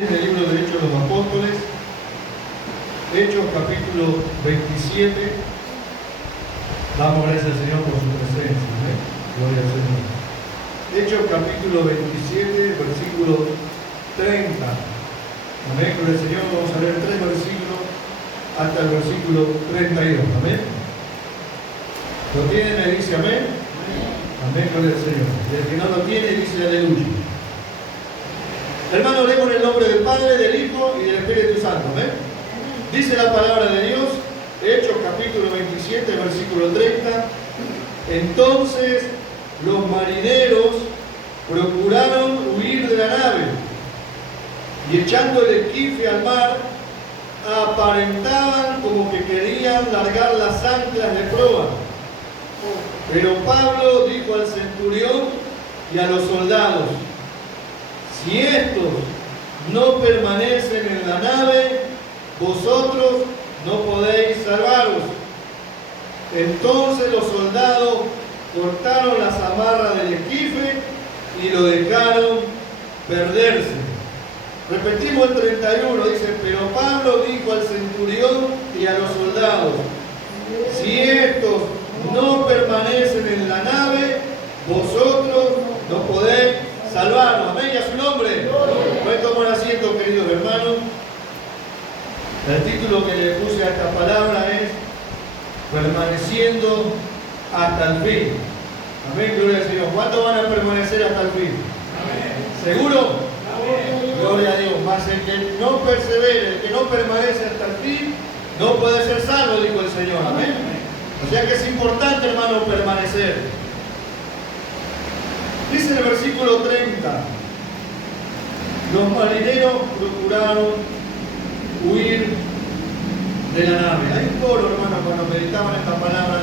En el libro de Hechos de los Apóstoles, Hechos capítulo 27, damos gracias al Señor por su presencia, ¿eh? Gloria al Señor. Hechos capítulo 27, versículo 30. Amén, gloria al Señor. Vamos a leer 3 versículos hasta el versículo 32. Amén. ¿Lo tienen? Me dice amén. Amén, gloria al Señor. Y el que no lo tiene dice aleluya. Hermanos, leemos en el nombre del Padre, del Hijo y del Espíritu Santo. ¿Amén? Dice la palabra de Dios, Hechos capítulo 27, versículo 30. Entonces los marineros procuraron huir de la nave y echando el esquife al mar, aparentaban como que querían largar las anclas de proa. Pero Pablo dijo al centurión y a los soldados: si estos no permanecen en la nave, vosotros no podéis salvaros. Entonces los soldados cortaron las amarras del esquife y lo dejaron perderse. Repetimos el 31, dice: pero Pablo dijo al centurión y a los soldados: si estos no permanecen en la nave, vosotros no podéis salvaros. Amén, y a su nombre. Pueden tomar asiento, queridos hermanos. El título que le puse a esta palabra es permaneciendo hasta el fin. Amén, gloria al Señor. ¿Cuántos van a permanecer hasta el fin? Amén. ¿Seguro? Amén. Gloria a Dios. Mas el que no persevere, el que no permanece hasta el fin, no puede ser salvo, dijo el Señor. Amén. O sea que es importante, hermano, permanecer. Dice el versículo 30, los marineros procuraron huir de la nave. Hay un coro, hermano, cuando meditaban esta palabra,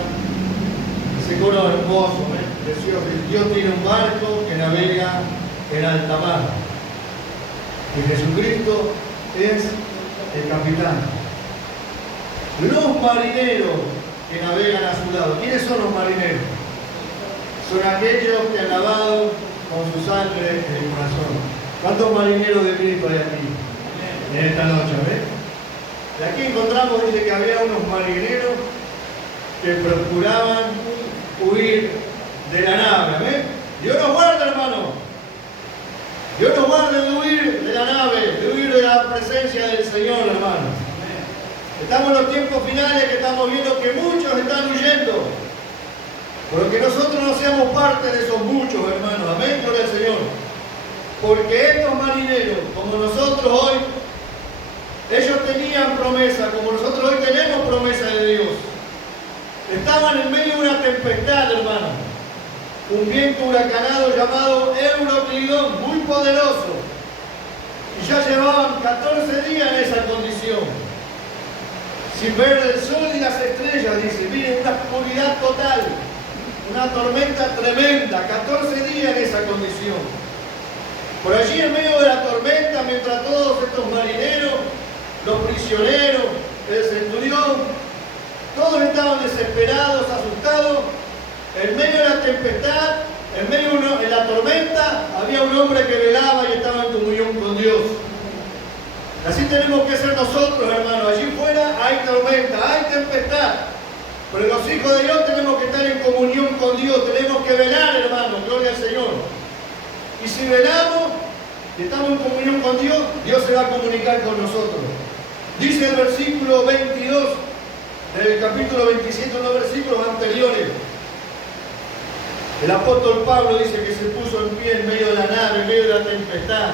ese coro hermoso, precioso. Dios tiene un barco que navega en alta mar, y Jesucristo es el capitán. Los marineros que navegan a su lado, ¿quiénes son los marineros? Son aquellos que han lavado con su sangre el corazón. ¿Cuántos marineros de Cristo hay aquí en esta noche? ¿Ves? De aquí encontramos, dice que había unos marineros que procuraban huir de la nave. ¿Ves? Dios nos guarda, hermano. Dios nos guarda de huir de la nave, de huir de la presencia del Señor, hermano. Estamos en los tiempos finales que estamos viendo que muchos están huyendo. Pero que nosotros no seamos parte de esos muchos, hermanos. Amén, gloria al Señor. Porque estos marineros, como nosotros hoy, ellos tenían promesa, como nosotros hoy tenemos promesa de Dios. Estaban en medio de una tempestad, hermano. Un viento huracanado llamado Euroclidón, muy poderoso. Y ya llevaban 14 días en esa condición. Sin ver el sol y las estrellas, dice. Miren, una oscuridad total. Una tormenta tremenda, 14 días en esa condición. Por allí en medio de la tormenta, mientras todos estos marineros, los prisioneros, el centurión, todos estaban desesperados, asustados, en medio de la tempestad, en medio de la tormenta, había un hombre que velaba y estaba en comunión con Dios. Así tenemos que ser nosotros, hermanos. Allí fuera hay tormenta, hay tempestad. Pero los hijos de Dios tenemos que estar en comunión con Dios, tenemos que velar, hermanos, gloria al Señor. Y si velamos y estamos en comunión con Dios, Dios se va a comunicar con nosotros. Dice el versículo 22 del capítulo 27, los versículos anteriores. El apóstol Pablo dice que se puso en pie en medio de la nave, en medio de la tempestad.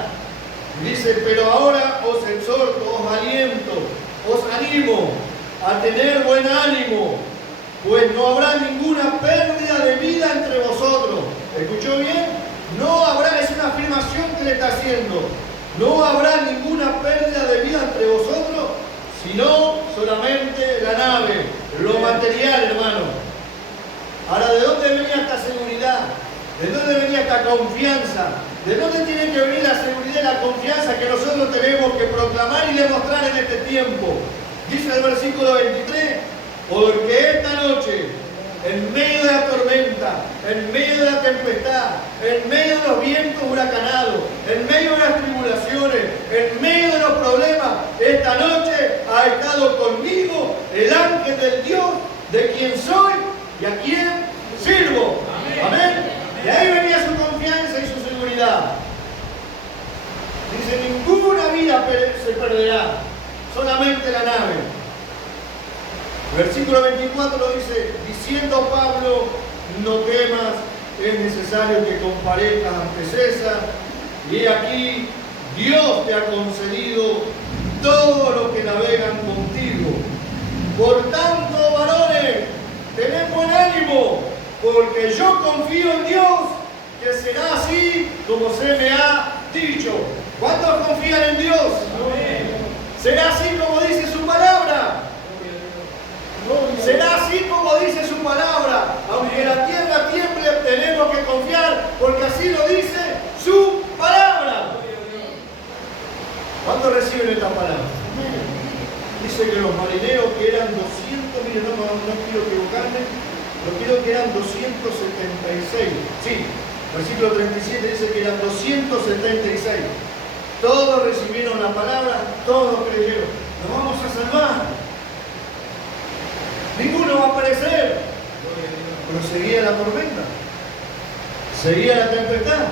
Y dice: pero ahora os exhorto, os aliento, os animo a tener buen ánimo, pues no habrá ninguna pérdida de vida entre vosotros. ¿Escuchó bien? No habrá, es una afirmación que le está haciendo. No habrá ninguna pérdida de vida entre vosotros, sino solamente la nave, lo material, hermano. Ahora, ¿de dónde venía esta seguridad? ¿De dónde venía esta confianza? ¿De dónde tiene que venir la seguridad y la confianza que nosotros tenemos que proclamar y demostrar en este tiempo? Dice el versículo 23, porque esta noche, en medio de la tormenta, en medio de la tempestad, en medio de los vientos huracanados, en medio de las tribulaciones, en medio estado conmigo el ángel del Dios, de quien soy y a quien sirvo. Amén. De ahí venía su confianza y su seguridad. Dice, ninguna vida se perderá, solamente la nave. Versículo 24 lo dice, diciendo Pablo, no temas, es necesario que comparezcas ante César, y he aquí, Dios te ha concedido todo lo que navegan contigo. Por tanto, varones, tened buen ánimo, porque yo confío en Dios, que será así como se me ha dicho. ¿Cuántos confían en Dios? Amén. Será así como dice su palabra. Será así como dice su palabra. Aunque la tierra tiemble, tenemos que confiar, porque así lo dice su palabra. ¿Cuántos reciben esta palabra? Dice que los marineros, que eran 200, miren, no quiero equivocarme, pero creo que eran 276. Sí, versículo 37 dice que eran 276. Todos recibieron la palabra, todos creyeron. Nos vamos a salvar. Ninguno va a aparecer. Pero seguía la tormenta, seguía la tempestad,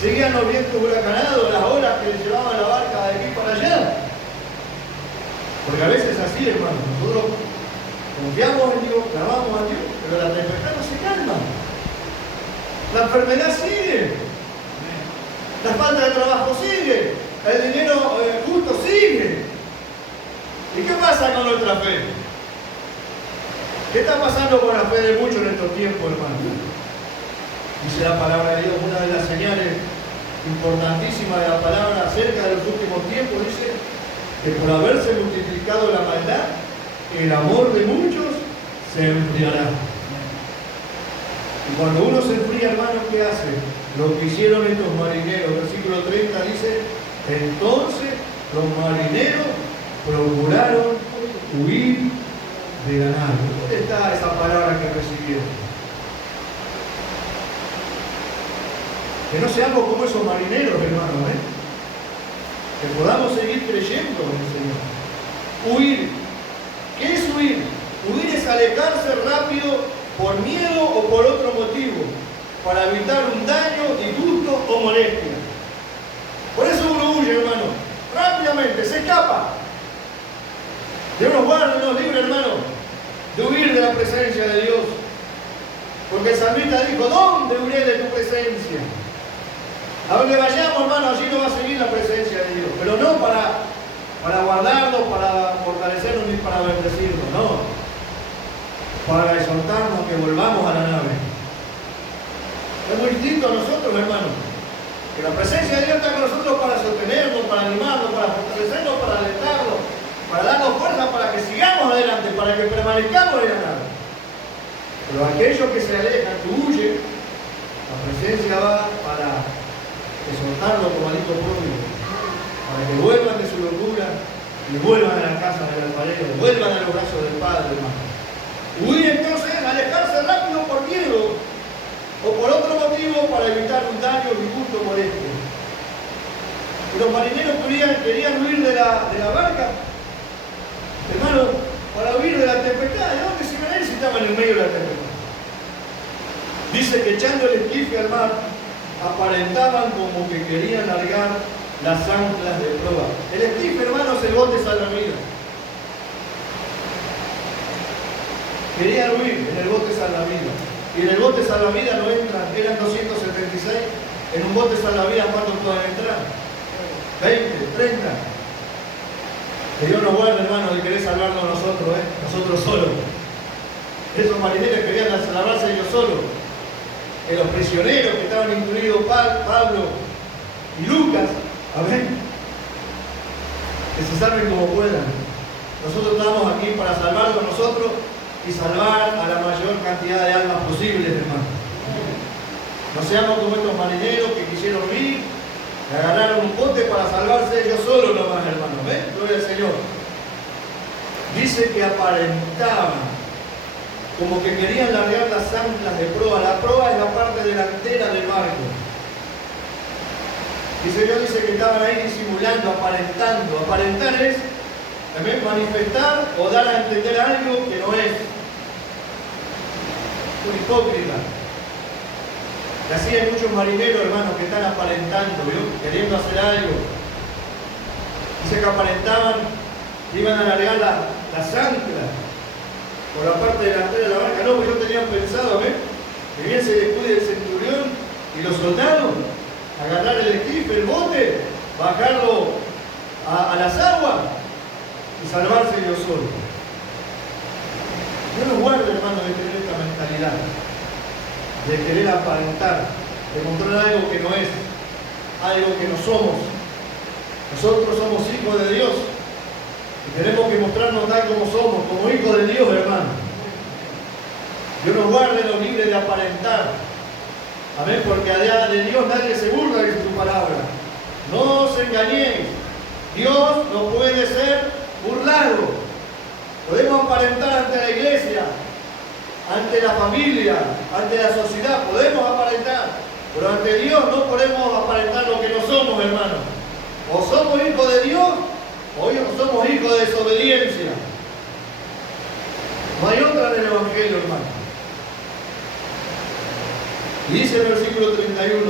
seguían los vientos huracanados, las olas que les llevaban la barca de aquí para allá. Porque a veces así, hermano, nosotros confiamos en Dios, clamamos a Dios, pero la tempestad no se calma. La enfermedad sigue, la falta de trabajo sigue, el dinero justo sigue. ¿Y qué pasa con nuestra fe? ¿Qué está pasando con la fe de muchos en estos tiempos, hermano? Dice la palabra de Dios, una de las señales importantísimas de la palabra acerca de los últimos tiempos, dice que por haberse multiplicado la maldad, el amor de muchos se enfriará. Y cuando uno se enfría, hermano, ¿qué hace? Lo que hicieron estos marineros, versículo 30 dice, entonces los marineros procuraron huir de la nave. ¿Dónde está esa palabra que recibieron? Que no seamos como esos marineros, hermano, que podamos seguir creyendo en el Señor. Huir. ¿Qué es huir? Huir es alejarse rápido por miedo o por otro motivo, para evitar un daño, disgusto o molestia. Por eso uno huye, hermano, rápidamente, se escapa. Dios nos guarde, nos libre, hermano, de huir de la presencia de Dios. Porque el salmista dijo, ¿dónde huiré de tu presencia? A donde vayamos, hermano, allí nos va a seguir la presencia de Dios. Pero no para guardarnos, para fortalecernos ni para bendecirnos, no. Para exhortarnos que volvamos a la nave. Es muy distinto a nosotros, hermano. Que la presencia de Dios está con nosotros para sostenernos, para animarnos, para fortalecernos, para alentarnos, para darnos fuerza, para que sigamos adelante, para que permanezcamos en la nave. Pero aquellos que se alejan, que huyen, la presencia va para exhortarlos como al hijo pródigo, para que vuelvan de su locura y vuelvan a la casa del alfarero, vuelvan a los brazos del Padre, hermano. Huir entonces es alejarse rápido por miedo o por otro motivo para evitar un daño, disgusto o molestia. Los marineros querían huir de la barca, hermano, para huir de la tempestad. ¿De dónde se iban a ir si estaban en medio de la tempestad? Dice que echando el esquife al mar, aparentaban como que querían largar las anclas de proa. El esquife, hermano, es el bote salvavidas. Querían huir en el bote salvavidas. Y en el bote salvavidas no entran, eran 276. En un bote salvavidas, ¿cuántos pueden entrar? 20, 30. Que Dios nos guarde, hermano, de querer salvarnos nosotros solos. Esos marineros querían salvarse ellos solos. En los prisioneros que estaban incluidos Pablo y Lucas, amén, que se salven como puedan. Nosotros estamos aquí para salvarnos nosotros y salvar a la mayor cantidad de almas posibles, hermano. No seamos como estos marineros que quisieron ir, que agarraron un bote para salvarse ellos solos nomás, hermano. ¿Ven? Gloria al Señor. Dice que aparentaban como que querían largar las anclas de proa. La proa es la parte delantera del barco. Dice Dios, dice que estaban ahí disimulando, aparentando. Aparentar es Amén, manifestar o dar a entender algo que no es. Un hipócrita. Y así hay muchos marineros, hermanos, que están aparentando, ¿vio? Queriendo hacer algo. Dice que aparentaban que iban a alargar las anclas por la parte delantera de la barca. No, porque no tenían pensado, ¿ves? Que bien se descuide el centurión y los soldados, agarrar el esquife, el bote, bajarlo a las aguas y salvarse ellos solos. Dios nos guarde, hermano, de tener esta mentalidad, de querer aparentar, de mostrar algo que no es, algo que no somos. Nosotros somos hijos de Dios y tenemos que mostrarnos tal como somos, como hijos de Dios, hermano. Dios nos guarde, nos libre de aparentar. Amén, porque allá de Dios nadie se burla de su palabra. No os engañéis. Dios no puede ser burlado. Podemos aparentar ante la iglesia, ante la familia, ante la sociedad. Podemos aparentar. Pero ante Dios no podemos aparentar lo que no somos, hermano. O somos hijos de Dios o somos hijos de desobediencia. No hay otra en el Evangelio, hermano. Y dice el versículo 31,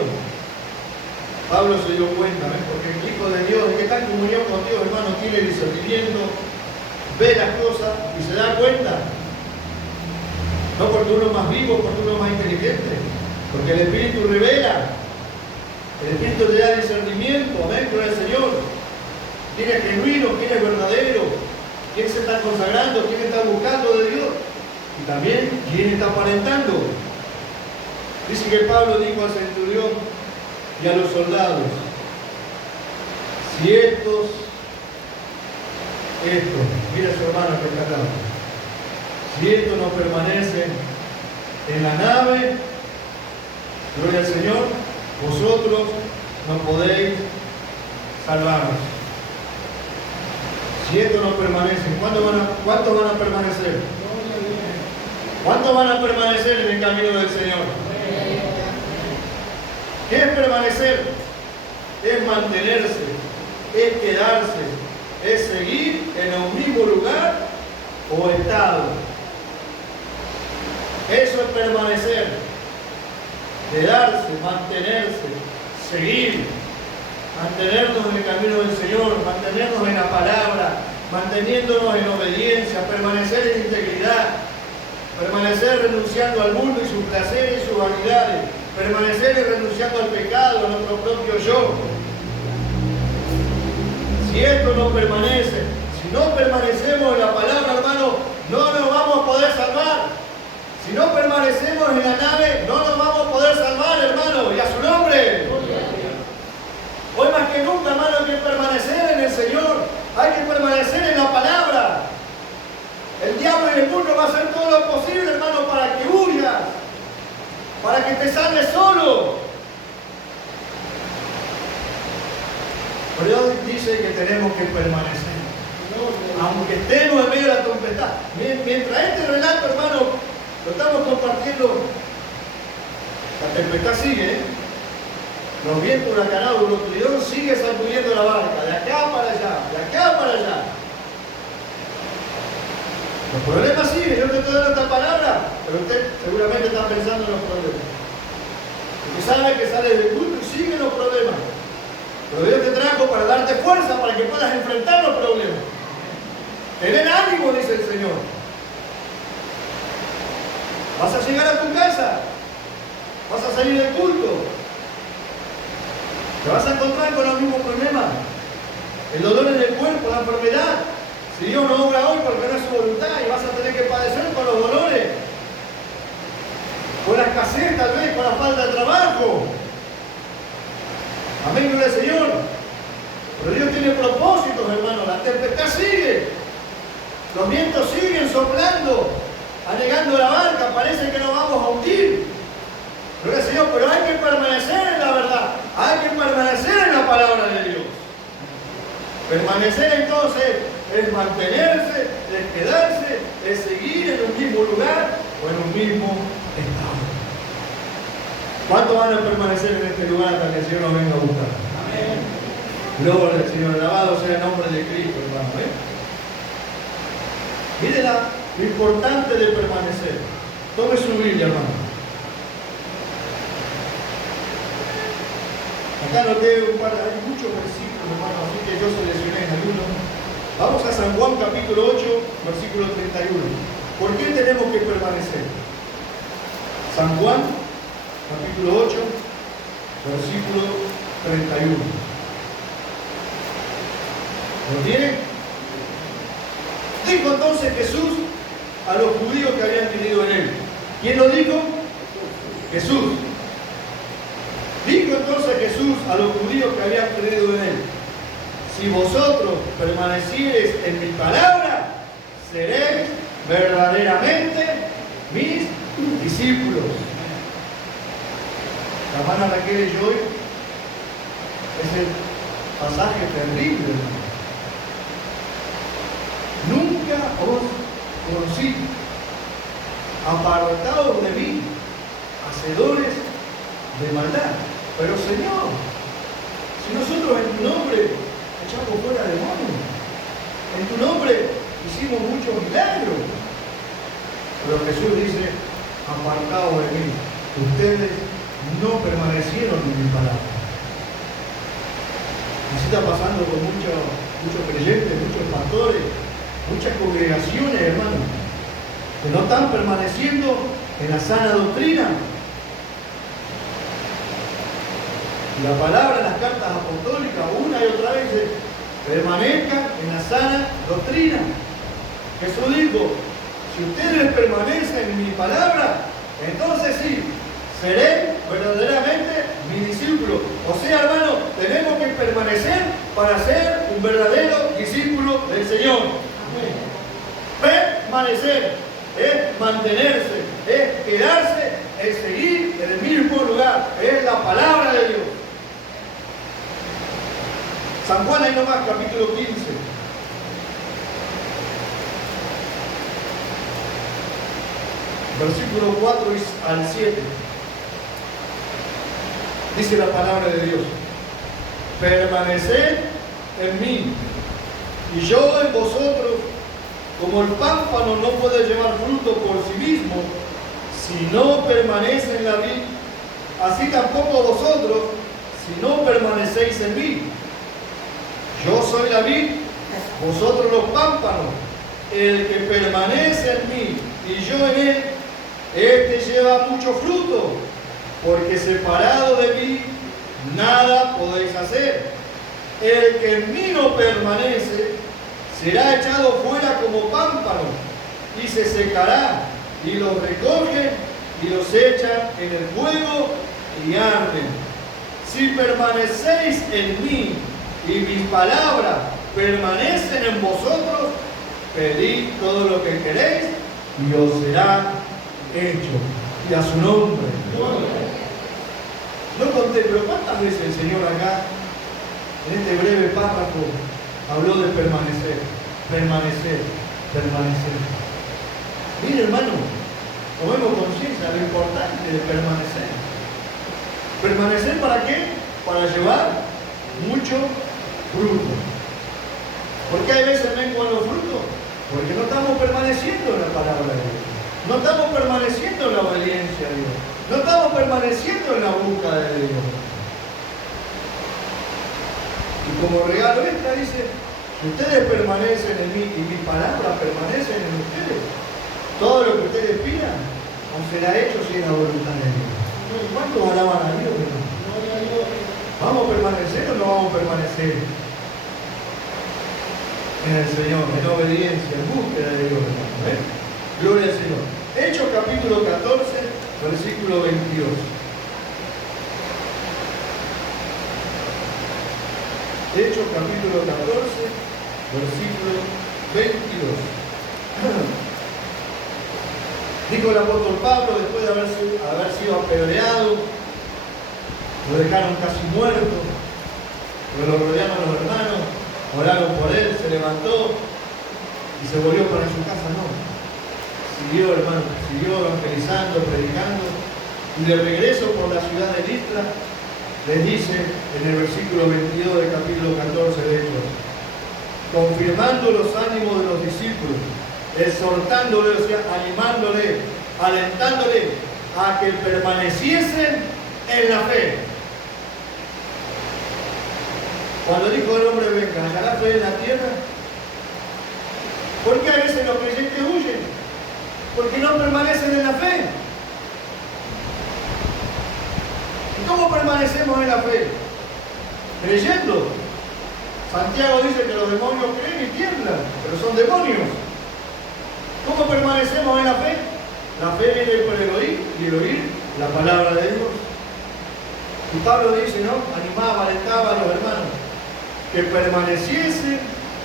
Pablo se dio cuenta, ¿ves? Porque el Hijo de Dios, el que está en comunión con Dios, hermano, tiene discernimiento, ve las cosas y se da cuenta. No porque uno es más vivo, porque uno es más inteligente, porque el Espíritu revela, el Espíritu le da discernimiento, amén, gloria al Señor. ¿Quién es genuino? ¿Quién es verdadero? ¿Quién se está consagrando? ¿Quién está buscando de Dios? Y también, ¿quién está aparentando? Dice que Pablo dijo al centurión y a los soldados: si estos, mira su hermano que está acá, si estos no permanecen en la nave, gloria al Señor, vosotros no podéis salvarnos. Si estos no permanecen, ¿cuántos van a permanecer? ¿Cuántos van a permanecer en el camino del Señor? ¿Qué es permanecer? Es mantenerse, es quedarse, es seguir en un mismo lugar o estado. Eso es permanecer, quedarse, mantenerse, seguir, mantenernos en el camino del Señor, mantenernos en la palabra, manteniéndonos en obediencia, permanecer en integridad, permanecer renunciando al mundo y sus placeres y sus vanidades, permanecer y renunciando al pecado, a nuestro propio yo. Si esto no permanece, si no permanecemos en la palabra, hermano, no nos vamos a poder salvar. Si no permanecemos en la nave, no nos vamos a poder salvar, hermano, y a su nombre. Hoy más que nunca, hermano, hay que permanecer en el Señor, hay que permanecer en la palabra. El diablo y el mundo va a hacer todo lo posible, hermano, para que huyas, para que te salves solo. Pero Dios dice que tenemos que permanecer, aunque estemos en medio de la tempestad. Mientras este relato, hermano, lo estamos compartiendo, la tempestad sigue, ¿eh? Los vientos huracanados, los tridón sigue sacudiendo la barca, de acá para allá, de acá para allá. Los problemas siguen, yo te estoy dando esta palabra, pero usted seguramente está pensando en los problemas. Porque sabe que sale del culto y siguen los problemas. Pero Dios te trajo para darte fuerza, para que puedas enfrentar los problemas. Tener ánimo, dice el Señor. Vas a llegar a tu casa, vas a salir del culto, te vas a encontrar con los mismos problemas. El dolor en el cuerpo, la enfermedad. Si Dios no obra hoy porque no es su voluntad, y vas a tener que padecer con los dolores, con la escasez tal vez, con la falta de trabajo. Amén, gloria al Señor. Pero Dios tiene propósitos, hermano. La tempestad sigue, los vientos siguen soplando, anegando la barca, parece que nos vamos a hundir. Gloria al Señor, pero hay que permanecer en la verdad, hay que permanecer en la palabra de Dios. Permanecer entonces es mantenerse, es quedarse, es seguir en un mismo lugar o en un mismo estado. ¿Cuántos van a permanecer en este lugar hasta que el Señor nos venga a buscar? Amén. Gloria al Señor, alabado sea el nombre de Cristo, hermano. Miren lo importante de permanecer. Tome su Biblia, hermano. Acá noté hay muchos versículos, hermano, así que yo seleccioné algunos. Vamos a San Juan capítulo 8, versículo 31. ¿Por qué tenemos que permanecer? San Juan capítulo 8, versículo 31. ¿Lo tiene? Dijo entonces Jesús a los judíos que habían creído en él. ¿Quién lo dijo? Jesús. Dijo entonces Jesús a los judíos que habían creído en él: si vosotros permaneciereis en mi palabra, seréis verdaderamente mis discípulos. La hermana Raquel y Joy, ese pasaje terrible, hermano. Nunca os conocí, apartados de mí, hacedores de maldad. Pero Señor, si nosotros en tu nombre echamos fuera demonios, en tu nombre hicimos muchos milagros, pero Jesús dice: apartados de mí, ustedes no permanecieron en mi palabra. Así está pasando con muchos creyentes, muchos pastores, muchas congregaciones, hermanos, que no están permaneciendo en la sana doctrina. La palabra en las cartas apostólicas una y otra vez dice: permanezcan en la sana doctrina. Jesús dijo: si ustedes permanecen en mi palabra, entonces sí, seré verdaderamente mi discípulo. O sea, hermano, tenemos que permanecer para ser un verdadero discípulo del Señor. Permanecer es mantenerse, es quedarse, es seguir en el mismo lugar. Es la palabra de Dios. San Juan, ahí nomás, capítulo 15. Versículo 4 al 7. Dice la palabra de Dios: permaneced en mí y yo en vosotros. Como el pámpano no puede llevar fruto por sí mismo si no permanece en la vid, así tampoco vosotros si no permanecéis en mí. Yo soy la vid, vosotros los pámpanos. El que permanece en mí y yo en él, este lleva mucho fruto, porque separado de mí nada podéis hacer. El que en mí no permanece será echado fuera como pámpano y se secará, y los recogen y los echan en el fuego y arden. Si permanecéis en mí y mis palabras permanecen en vosotros, pedid todo lo que queréis y os será hecho. Y a su nombre. No conté, pero ¿cuántas veces el Señor acá, en este breve párrafo, habló de permanecer, permanecer, permanecer? Mire, hermano, tomemos conciencia de lo importante de permanecer. ¿Permanecer para qué? Para llevar mucho fruto. ¿Por qué hay veces menguan los frutos? Porque no estamos permaneciendo en la palabra de Dios. No estamos permaneciendo en la obediencia a Dios. No estamos permaneciendo en la búsqueda de Dios. Y como regalo extra dice: si ustedes permanecen en mí y mis palabras permanecen en ustedes, todo lo que ustedes pidan os será hecho si es la voluntad de Dios. ¿Cuántos alaban a Dios, hermano? ¿Vamos a permanecer o no vamos a permanecer en el Señor, en obediencia, en búsqueda de Dios, hermano? Gloria al Señor. Hechos capítulo 14, versículo 22. Hechos capítulo 14, versículo 22. Dijo el apóstol Pablo, después de haber sido apedreado, lo dejaron casi muerto, pero lo rodearon los hermanos, oraron por él, se levantó y se volvió para su casa. No, siguió, hermano, siguió evangelizando, predicando, y de regreso por la ciudad de Listra les dice en el versículo 22 del capítulo 14 de Hechos: confirmando los ánimos de los discípulos exhortándole, o sea, animándole, alentándole a que permaneciesen en la fe. Cuando dijo el hombre venga, ¿hallará fe en la tierra? ¿Por qué a veces los creyentes huyen? Porque no permanecen en la fe. ¿Y cómo permanecemos en la fe? Creyendo. Santiago dice que los demonios creen y tiemblan, pero son demonios. ¿Cómo permanecemos en la fe? La fe viene por el oír y el oír la palabra de Dios. Y Pablo dice, ¿no? Animaba, alentaba a los hermanos que permaneciesen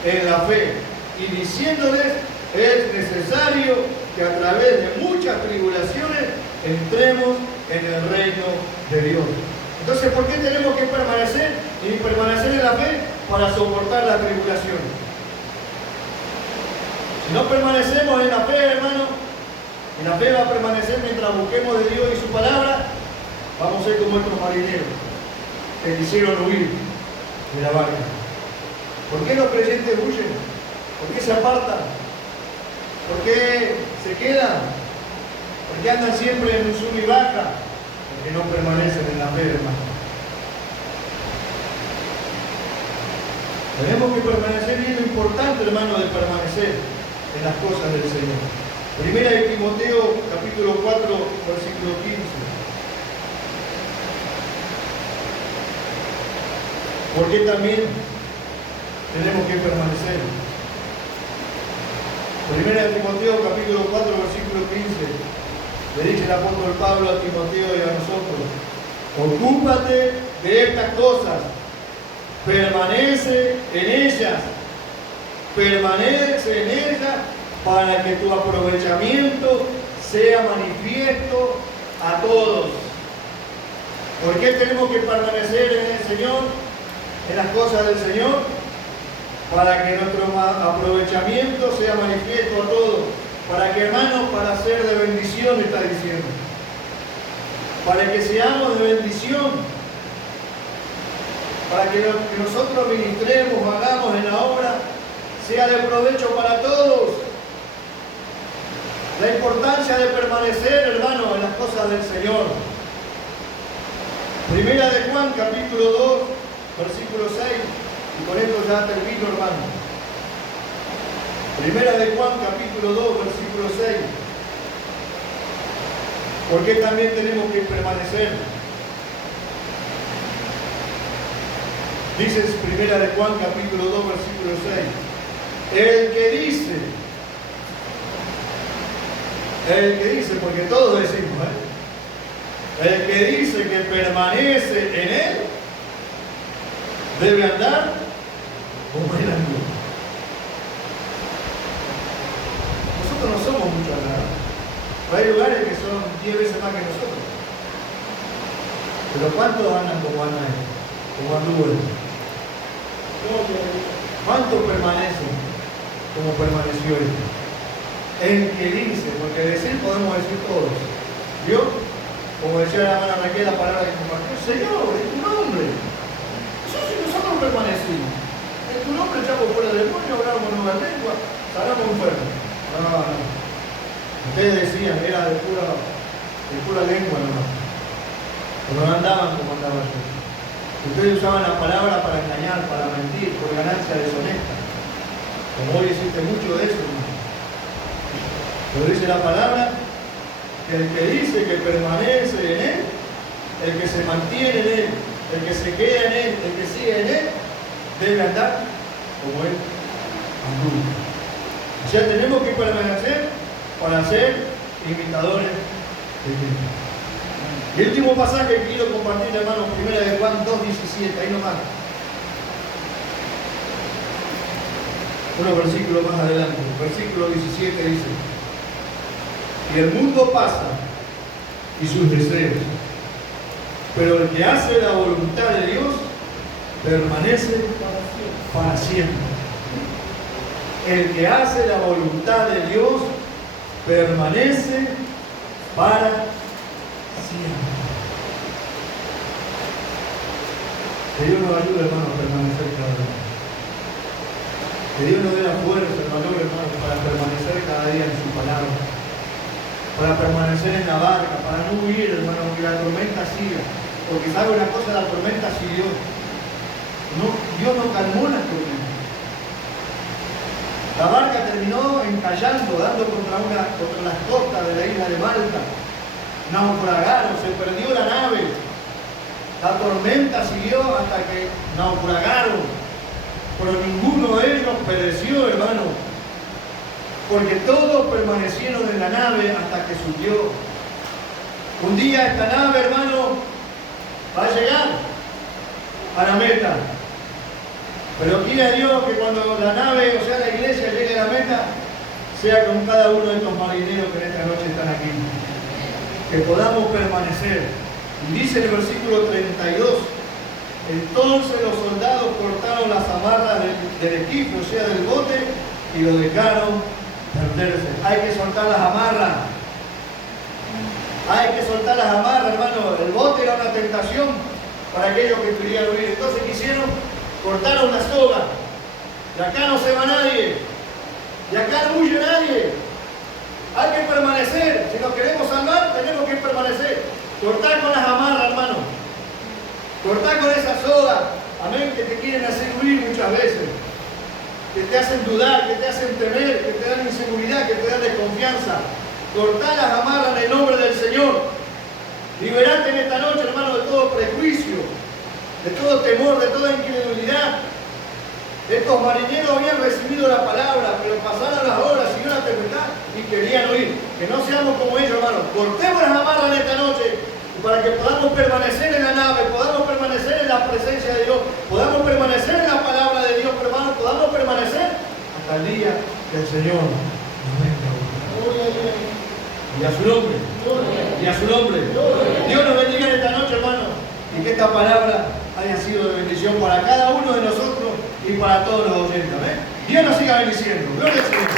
en la fe y diciéndoles, es necesario que a través de muchas tribulaciones entremos en el reino de Dios. Entonces, ¿por qué tenemos que permanecer? Y permanecer en la fe para soportar la tribulación. Si no permanecemos en la fe, hermano, y la fe va a permanecer mientras busquemos de Dios y su palabra, vamos a ser como estos marineros que quisieron huir de la barca. ¿Por qué los creyentes huyen? ¿Por qué se apartan? ¿Por qué se quedan? ¿Por qué andan siempre en un sub y baja? Porque no permanecen en la fe, hermano. Tenemos que permanecer, y es lo importante, hermano, de permanecer en las cosas del Señor. Primera de Timoteo, capítulo 4, versículo 15. ¿Por qué también tenemos que permanecer? Primera de Timoteo, capítulo 4, versículo 15. Le dice el apóstol Pablo a Timoteo y a nosotros: ocúpate de estas cosas, permanece en ellas, para que tu aprovechamiento sea manifiesto a todos. ¿Por qué tenemos que permanecer en el Señor, en las cosas del Señor? Para que nuestro aprovechamiento sea manifiesto a todos. Para que, hermanos, para ser de bendición, está diciendo. Para que seamos de bendición. Para que lo que nosotros ministremos, hagamos en la obra, sea de provecho para todos. La importancia de permanecer, hermanos, en las cosas del Señor. Primera de Juan, capítulo 2, versículo 6. Y con esto ya termino, hermano. Primera de Juan, capítulo 2, versículo 6. ¿Por qué también tenemos que permanecer? Dice Primera de Juan, capítulo 2, versículo 6. El que dice, porque todos decimos, el que dice que permanece en él, debe andar como él andó. Nosotros no somos muchos acá. Hay lugares que son 10 veces más que nosotros. Pero ¿cuántos andan como anda él? Como anduvo él? ¿Cuántos permanecen como permaneció él? El que dice, porque decir podemos decir todos. ¿Vio? Como decía la hermana Raquel, la palabra que compartió: Señor, en tu nombre. Eso sí, nosotros permanecimos. En tu nombre echamos fuera del demonio, hablamos nuevas lenguas, sanamos enfermos. No. Ustedes decían, era de pura lengua nomás. Pero no andaban como andaba yo. Ustedes usaban la palabra para engañar, para mentir, por ganancia deshonesta. Como hoy existe mucho de eso, hermano. Pero dice la palabra que el que dice que permanece en él, el que se mantiene en él, el que se queda en él, el que sigue en él, debe andar como él anduvo. O sea, tenemos que permanecer para ser imitadores de Cristo. Y el último pasaje que quiero compartir, hermano, primera de Juan 2:17, ahí nomás. Unos versículos más adelante, versículo 17 dice: y el mundo pasa y sus deseos, pero el que hace la voluntad de Dios permanece para siempre. El que hace la voluntad de Dios permanece para siempre. Que Dios nos ayude, hermano, a permanecer cada vez. Que Dios nos dé la fuerza, el valor, hermano, para permanecer cada día en su palabra. Para permanecer en la barca, para no huir, hermano, que la tormenta siga. Porque sabe una cosa, la tormenta siguió. No, Dios no calmó la tormenta. La barca terminó encallando, dando contra las costas de la isla de Malta. Naufragaron, se perdió la nave. La tormenta siguió hasta que naufragaron. Pero ninguno de ellos pereció, hermano. Porque todos permanecieron en la nave hasta que subió. Un día esta nave, hermano, va a llegar a la meta. Pero quiera Dios que cuando la nave, o sea la iglesia, llegue a la meta, sea con cada uno de estos marineros que en esta noche están aquí. Que podamos permanecer. Y dice el versículo 32, entonces los soldados cortaron las amarras del equipo, o sea del bote, y lo dejaron perderse. Hay que soltar las amarras. Hay que soltar las amarras, hermano. El bote era una tentación para aquellos que querían huir. Entonces, ¿qué hicieron? Cortaron la soga. De acá no se va nadie. De acá no huye nadie. Hay que permanecer. Si nos queremos salvar, tenemos que permanecer. Cortar con las amarras, hermano. Cortar con esa soga. Amén, que te quieren hacer huir muchas veces. Que te hacen dudar, que te hacen temer, que te dan inseguridad, que te dan desconfianza. Cortar las amarras en el nombre del Señor. Liberate en esta noche, hermano, de todo prejuicio, de todo temor, de toda incredulidad. Estos marineros habían recibido la palabra, pero pasaron las horas, siguió la tempestad y querían oír. Que no seamos como ellos, hermano. Cortemos las amarras en esta noche para que podamos permanecer en la nave, podamos permanecer en la presencia de Dios, podamos permanecer en la palabra de Dios, hermano, podamos permanecer hasta el día que el Señor nos venga. Y a su nombre. Y a su nombre. Dios nos bendiga en esta noche, hermano. Y que esta palabra haya sido de bendición para cada uno de nosotros y para todos los oyentes. ¿Ven? Dios nos siga bendiciendo. Gloria al Señor.